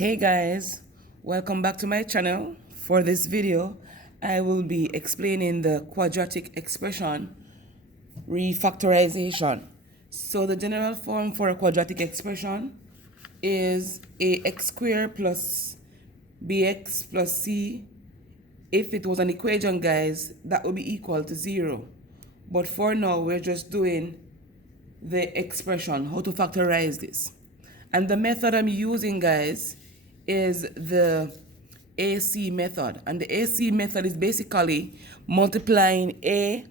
Hey guys, welcome back to my channel. For this video, I will be explaining the quadratic expression refactorization. So the general form for a quadratic expression is ax squared plus bx plus c. If it was an equation, guys, that would be equal to 0. But for now, we're just doing the expression, how to factorize this. And the method I'm using, guys, is the AC method. And the AC method is basically multiplying A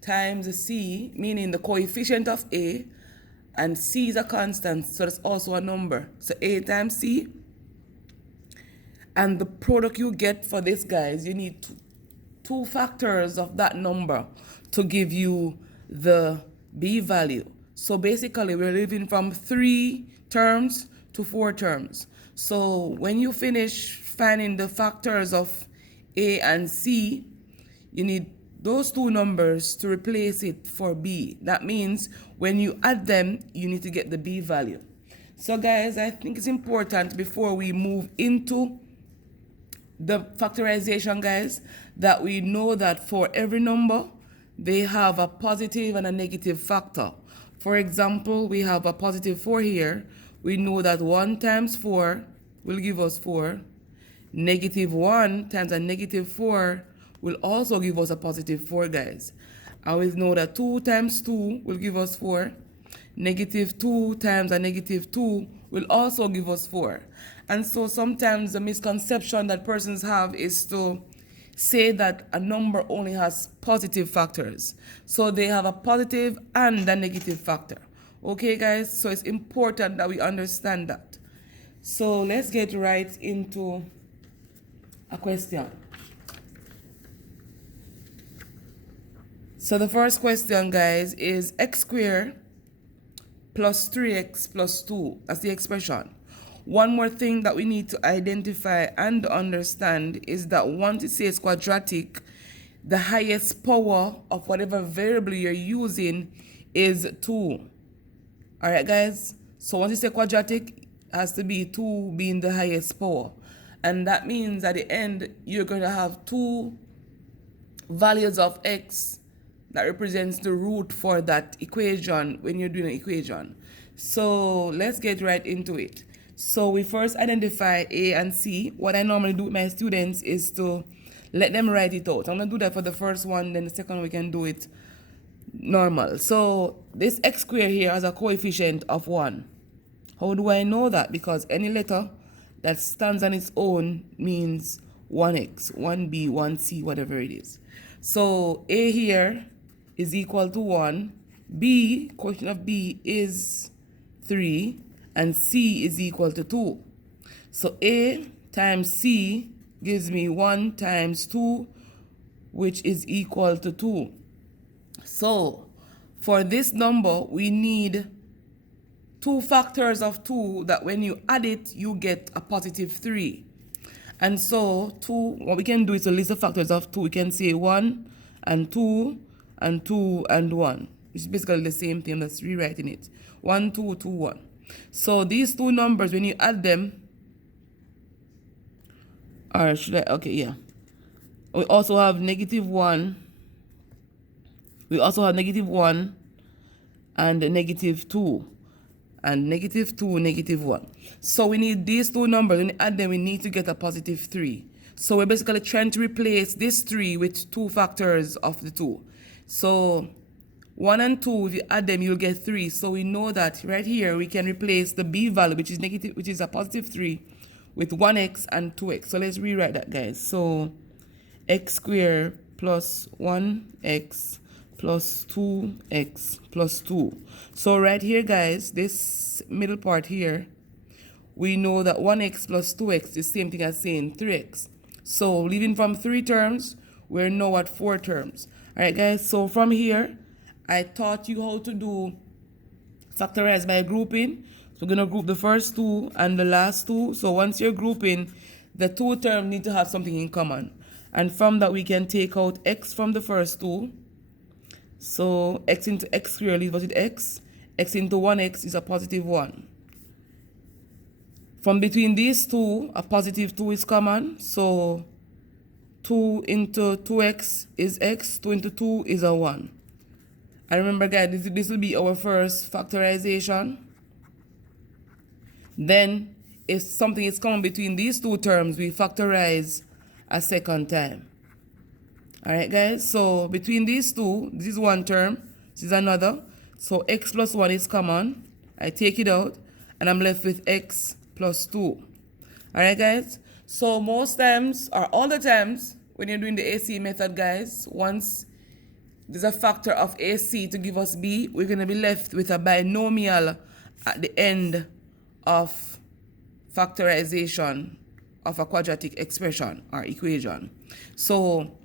times C, meaning the coefficient of A, and C is a constant, so that's also a number. So A times C. And the product you get for this, guys, you need two factors of that number to give you the B value. So basically, we're living from 3 terms to 4 terms. So when you finish finding the factors of A and C, you need those two numbers to replace it for B. That means when you add them, you need to get the B value. So guys, I think it's important before we move into the factorization, guys, that we know that for every number, they have a positive and a negative factor. For example, we have a positive 4 here. We know that 1 times 4 will give us 4. Negative 1 times a negative 4 will also give us a positive 4, guys. I always know that 2 times 2 will give us 4. Negative 2 times a negative 2 will also give us 4. And so sometimes the misconception that persons have is to say that a number only has positive factors. So they have a positive and a negative factor. Okay, guys? So it's important that we understand that. So let's get right into a question. So the first question, guys, is x squared plus 3x plus 2. That's the expression. One more thing that we need to identify and understand is that once it says quadratic, the highest power of whatever variable you're using is 2. Alright, guys? So once you say quadratic, it has to be 2 being the highest power. And that means at the end, you're going to have 2 values of x that represents the root for that equation when you're doing an equation. So let's get right into it. So we first identify A and C. What I normally do with my students is to let them write it out. I'm going to do that for the first one, then the second we can do it normal. So this x squared here has a coefficient of 1. How do I know that? Because any letter that stands on its own means 1x, 1b, 1c, whatever it is. So A here is equal to 1. B, coefficient of B is 3. And C is equal to 2. So A times C gives me 1 times 2, which is equal to 2. So for this number, we need 2 factors of 2 that when you add it, you get a positive 3. And so 2, what we can do is to list the factors of 2. We can say 1 and 2 and 2 and 1. Which is basically the same thing. That's rewriting it. 1, 2, 2, 1. So these two numbers, when you add them, or should I, okay, yeah. We also have negative 1. We also have negative 1 and negative 2. And negative 2, negative 1. So we need these two numbers. When you add them, we need to get a positive 3. So we're basically trying to replace this 3 with 2 factors of the 2. So 1 and 2, if you add them, you'll get 3. So we know that right here we can replace the B value, which is negative, which is a positive 3, with 1x and 2x. So let's rewrite that, guys. So x squared plus 1x plus 2x plus 2. So right here, guys, this middle part here, we know that 1x plus 2x is the same thing as saying 3x. So leaving from 3 terms, we're now at 4 terms. All right, guys, so from here, I taught you how to do factorize by grouping. So we're going to group the first 2 and the last 2. So once you're grouping, the 2 terms need to have something in common. And from that, we can take out x from the first 2. So x into x squared leaves us with x. X into 1x is a positive 1. From between these two, a positive 2 is common. So 2 into 2x is x, 2 into 2 is a 1. And remember guys, this will be our first factorization. Then if something is common between these two terms, we factorize a second time. Alright guys, so between these two, this is one term, this is another. So x plus 1 is common. I take it out and I'm left with x plus 2. Alright guys, so most times or all the times when you're doing the AC method guys, once there's a factor of AC to give us b, we're going to be left with a binomial at the end of factorization of a quadratic expression or equation. So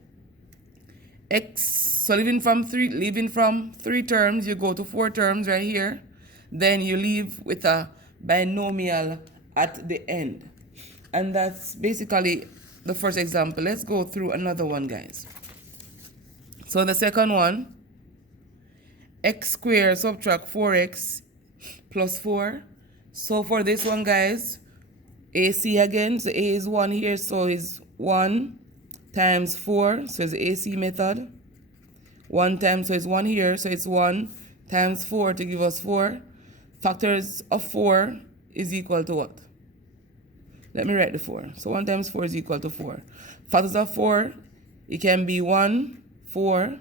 leaving from three terms, you go to 4 terms right here. Then you leave with a binomial at the end. And that's basically the first example. Let's go through another one, guys. So the second one, x squared subtract 4x plus 4. So for this one, guys, AC again, so A is 1 here, so it's 1 times 4, so it's the AC method. 1 times, so it's 1 here, so it's 1 times 4 to give us 4. Factors of 4 is equal to what? Let me write the 4. So 1 times 4 is equal to 4. Factors of 4, it can be 1, 4.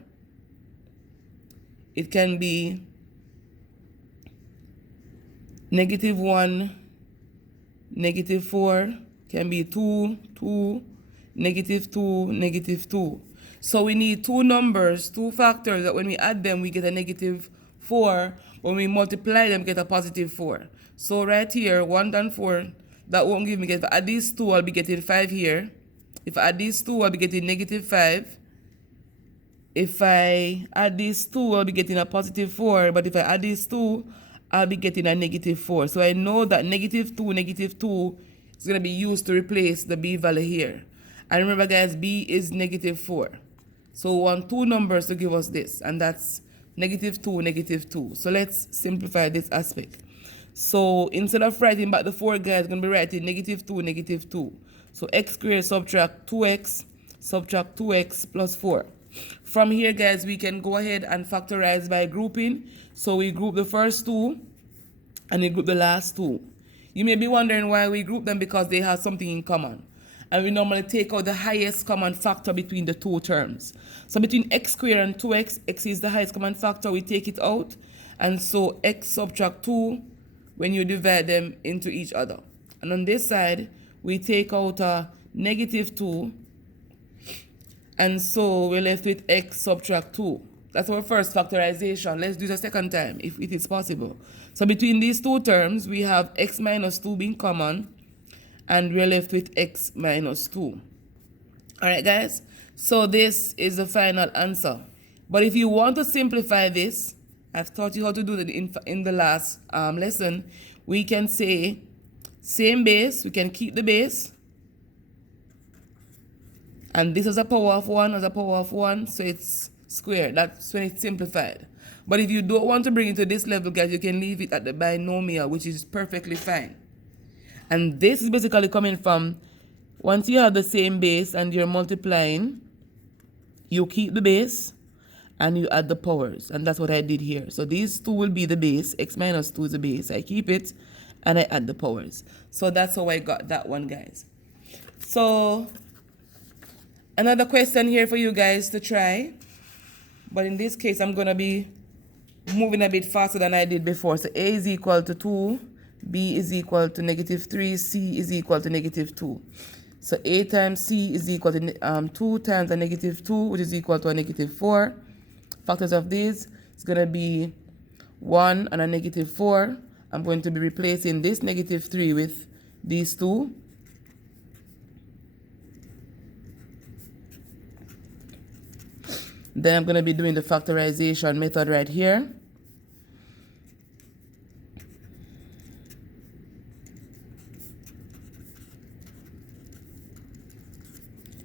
It can be negative 1, negative 4, can be 2, 2, negative 2, negative 2. So we need two numbers, two factors that when we add them, we get a negative 4. When we multiply them, we get a positive 4. So right here, 1 and 4, that won't give me, if I add these two, I'll be getting 5 here. If I add these two, I'll be getting negative 5. If I add these two, I'll be getting a positive 4. But if I add these two, I'll be getting a negative 4. So I know that negative 2 is going to be used to replace the b value here. And remember guys, b is negative 4. So we want two numbers to give us this, and that's negative 2, negative 2. So let's simplify this aspect. So instead of writing back the 4, guys, I'm going to be writing negative 2, negative 2. So x squared subtract 2x plus 4. From here, guys, we can go ahead and factorize by grouping. So we group the first two, and we group the last two. You may be wondering why we group them, because they have something in common. And we normally take out the highest common factor between the two terms. So between x squared and 2x, x is the highest common factor, we take it out. And so x subtract 2 when you divide them into each other. And on this side, we take out a negative 2. And so we're left with x subtract 2. That's our first factorization. Let's do the second time, if it is possible. So between these two terms, we have x minus 2 being common, and we're left with x minus 2. Alright guys, so this is the final answer. But if you want to simplify this, I've taught you how to do that in the last lesson. We can say same base, we can keep the base. And this is a power of 1 as a power of 1, so it's squared. That's when it's simplified. But if you don't want to bring it to this level, guys, you can leave it at the binomial, which is perfectly fine. And this is basically coming from, once you have the same base and you're multiplying, you keep the base and you add the powers. And that's what I did here. So these two will be the base. X minus 2 is the base. I keep it and I add the powers. So that's how I got that one, guys. So another question here for you guys to try. But in this case, I'm going to be moving a bit faster than I did before. So A is equal to 2. B is equal to negative 3, C is equal to negative 2. So A times C is equal to 2 times a negative 2, which is equal to a negative 4. Factors of these is going to be 1 and a negative 4. I'm going to be replacing this negative 3 with these two. Then I'm going to be doing the factorization method right here.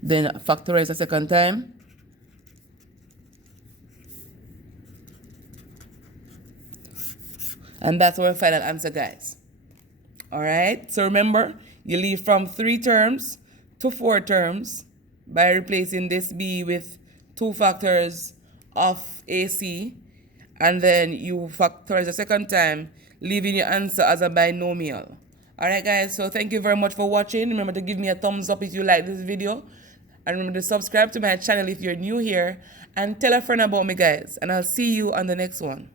Then factorize a second time. And that's our final answer, guys. All right, so remember, you leave from 3 terms to 4 terms by replacing this b with 2 factors of AC, and then you factorize the second time, leaving your answer as a binomial. All right, guys, so thank you very much for watching. Remember to give me a thumbs up if you like this video, and remember to subscribe to my channel if you're new here, and tell a friend about me, guys, and I'll see you on the next one.